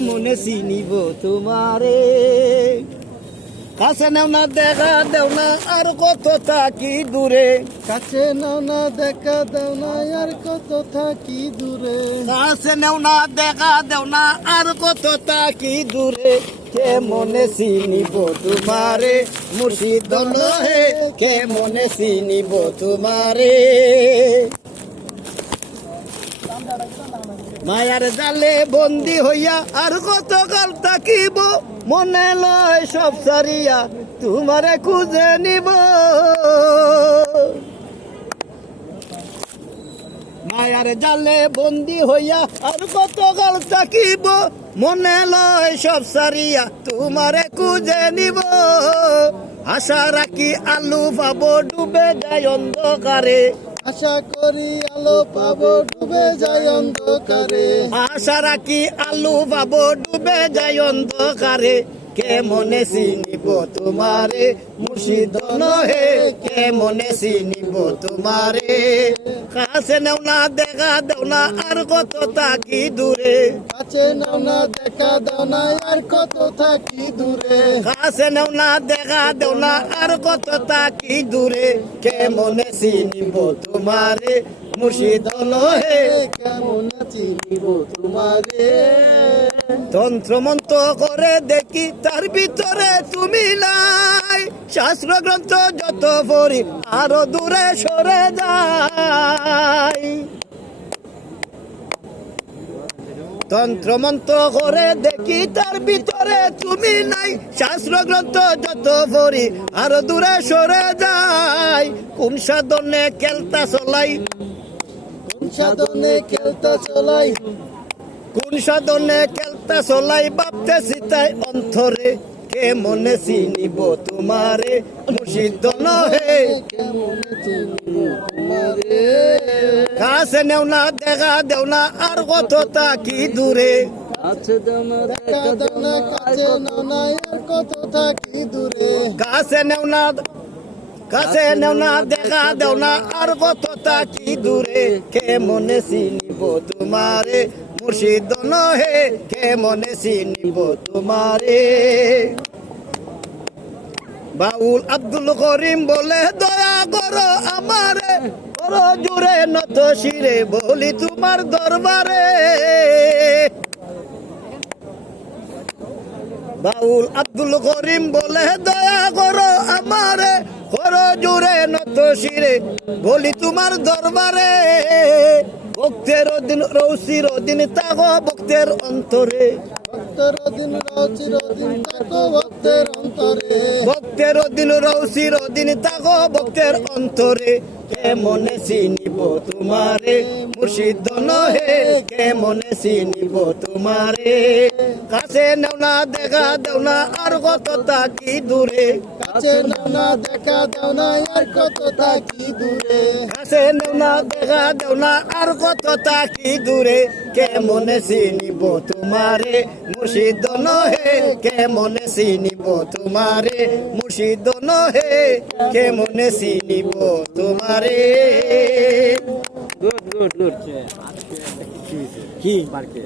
মনে চিনিব তোমারে কাছে নাও না দেখা দেও না আর কত থাকি দূরে কাছে নাও না দেখা দাও না আর কত থাকি দূরে কাছে নাও না দেখা দেও না আর কত থাকি দূরে কে মনে চিনিব তোমারে মুর্শিদ হে কে মনে চিনিব তোমারে মায়ার জালে বন্দি হইয়া আর কত কাল থাকিব মনে লয় সব সারিয়া তোমারে খুঁজে নিব মায়ার জালে বন্দি হইয়া আর কত কাল থাকিব মনে লয় সব সারিয়া তোমারে খুঁজে নিব আশা রাখি আলু পাবো ডুবে যায় অন্ধকারে আশা করি আলো পাবো ডুবে যায় অন্ধকারে আশা রাখি আলু পাবো ডুবে যায় অন্ধকারে কে মনে চিনিব তোমারে মুর্শিদ হে কে মনে চিনিব তোমারে কাছে নাও না দেখা দাও না আর কত থাকি দূরে কাছে নাও না দেখা দাও না আর কত থাকি দূরে কাছে নাও না দেখা দাও না আর কত থাকি দূরে কে মনে চিনিব তোমারে মুর্শিদ হে কেমন চিনিব তোমারে তন্ত্র মন্ত্র করে দেখি তার ভিতরে তুমি নাই শাস্ত্র গ্রন্থ যত পড়ি আরো দূরে সরে যাই তন্ত্র মন্ত্র করে দেখি তার ভিতরে তুমি নাই শাস্ত্র গ্রন্থ যত পড়ি আরো দূরে সরে যাই কোন সাধনে খেলতা চলাই কোন সাধনে খেলতে চলাই কোন সাধনে খেলতা চলাই বাপতে সীতাই অন্তরে কে মনে চিনিব তোমারে মুর্শিদ হে কেমন চিনিব তোমারে কাছে নেও না দেখা দেও না আর কত থাকি দূরে আছে দাও না দেখা দাও না কাছে নাও না আর কত থাকি দূরে কাছে নেও না কাছে নেও না দেখা দেও না আর কত থাকি দূরে কে মনে চিনিব তোমারে মুর্শিদ হে কে মনে চিনিব তোমারে বাউল আব্দুল করিম বলে দয়া করো আমারে করো জুড়ে নত শিরে বলি তোমার দরবারে বাউল আব্দুল করিম বলে দয়া করো আমারে করো জুড়ে নত শিরে বলি তোমার দরবারে ভক্তের দিন রৌসির দিন তাগো ভক্তের অন্তরে ভক্তের দিন রাও চিরদিন থাকো ভক্তের অন্তরে ভক্তের দিন রৌসির দিন তাগো ভক্তের অন্তরে কে মনে চিনিব তোমারে মুর্শিদ হে কে মনে চিনিব তোমারে কাছে নাও না দেখা দাও না আর কত থাকি দূরে কাছে নাও না দেখা দাও না আর কত থাকি দূরে কাছে নাও না দেখা দাও না আর কত থাকি দূরে কে মনে চিনিব তোমারে মুর্শিদ হে কে মনে চিনিব তোমারে মুর্শিদ হে কে মনে চিনিব তোমারে গুড গুড গুড কি পার্কে